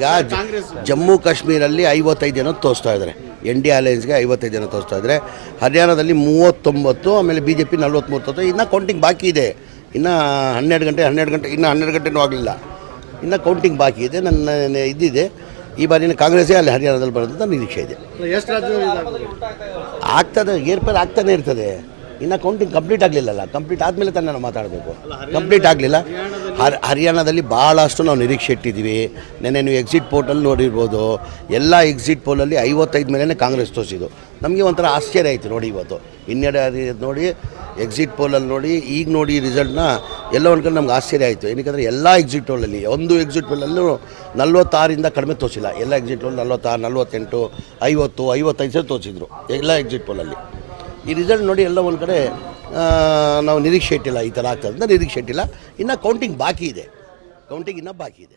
ಜ- ಜಮ್ಮು ಕಾಶ್ಮೀರಲ್ಲಿ ಐವತ್ತೈದು ಜನ ತೋರಿಸ್ತಾ ಇದ್ದಾರೆ. ಎನ್ ಡಿ ಅಲಯನ್ಸ್ಗೆ ಐವತ್ತೈದು ಜನ ತೋರಿಸ್ತಾ ಇದ್ದಾರೆ. ಹರಿಯಾಣದಲ್ಲಿ ಮೂವತ್ತೊಂಬತ್ತು ಆಮೇಲೆ ಬಿ ಜೆ ಪಿ ನಲ್ವತ್ತ್ಮೂರು ತೋರಿಸ್ತಾ ಇನ್ನು ಕೌಂಟಿಂಗ್ ಬಾಕಿ ಇದೆ. ಇನ್ನು ಹನ್ನೆರಡು ಗಂಟೆ ಹನ್ನೆರಡು ಗಂಟೆ ಇನ್ನು ಹನ್ನೆರಡು ಗಂಟೆನೂ ಆಗಲಿಲ್ಲ. ಇನ್ನು ಕೌಂಟಿಂಗ್ ಬಾಕಿ ಇದೆ. ನನ್ನ ಇದಿದೆ. ಈ ಬಾರಿನ ಕಾಂಗ್ರೆಸ್ಸೇ ಅಲ್ಲಿ ಹರಿಯಾಣದಲ್ಲಿ ಬರೋದಂತ ನಿರೀಕ್ಷೆ ಇದೆ. ಆಗ್ತದೆ. ಏರ್ಪೇರ್ ಆಗ್ತಾನೆ ಇರ್ತದೆ. ಇನ್ನು ಕೌಂಟಿಂಗ್ ಕಂಪ್ಲೀಟ್ ಆಗಲಿಲ್ಲಲ್ಲ ಕಂಪ್ಲೀಟ್ ಆದಮೇಲೆ ತಾನೇ ನಾವು ಮಾತಾಡಬೇಕು. ಕಂಪ್ಲೀಟ್ ಆಗಲಿಲ್ಲ. ಹರ್ ಹರಿಯಾಣದಲ್ಲಿ ಭಾಳಷ್ಟು ನಾವು ನಿರೀಕ್ಷೆ ಇಟ್ಟಿದ್ದೀವಿ ನೆನ್ನೆ ನೀವು ಎಕ್ಸಿಟ್ ಪೋಲಲ್ಲಿ ನೋಡಿರ್ಬೋದು. ಎಲ್ಲ ಎಕ್ಸಿಟ್ ಪೋಲಲ್ಲಿ ಐವತ್ತೈದು ಮೇಲೆ ಕಾಂಗ್ರೆಸ್ ತೋರಿಸಿದ್ದು. ನಮಗೆ ಒಂಥರ ಆಶ್ಚರ್ಯ ಆಯಿತು ನೋಡಿ ಇವತ್ತು. ಇನ್ನೆಡೆ ನೋಡಿ ಎಕ್ಸಿಟ್ ಪೋಲಲ್ಲಿ ನೋಡಿ ಈಗ ನೋಡಿ ರಿಸಲ್ಟ್ನ ಎಲ್ಲ ಒಂದು ಕಡೆ ನಮ್ಗೆ ಆಶ್ಚರ್ಯ ಆಯಿತು. ಏನಕ್ಕೆ ಎಲ್ಲ ಎಕ್ಸಿಟ್ ಪೋಲಲ್ಲಿ ಒಂದು ಎಕ್ಸಿಟ್ ಪೋಲಲ್ಲೂ ನಲ್ವತ್ತಾರಿಂದ ಕಡಿಮೆ ತೋರಿಸಿಲ್ಲ. ಎಲ್ಲ ಎಕ್ಸಿಟ್ ಪೋಲ್ ನಲ್ವತ್ತಾರು ನಲ್ವತ್ತೆಂಟು ಐವತ್ತು ಐವತ್ತೈದು ಸರಿ ತೋರಿಸಿದ್ರು. ಎಲ್ಲ ಎಕ್ಸಿಟ್ ಪೋಲಲ್ಲಿ ಈ ರಿಸಲ್ಟ್ ನೋಡಿ ಎಲ್ಲ ಒಂದು ಕಡೆ ನಾವು ನಿರೀಕ್ಷೆ ಇಟ್ಟಿಲ್ಲ ಈ ಥರ ಆಗ್ತದೆ ಅಂತ ನಿರೀಕ್ಷೆ ಇಟ್ಟಿಲ್ಲ. ಇನ್ನು ಕೌಂಟಿಂಗ್ ಬಾಕಿ ಇದೆ. ಕೌಂಟಿಂಗ್ ಇನ್ನೂ ಬಾಕಿ ಇದೆ.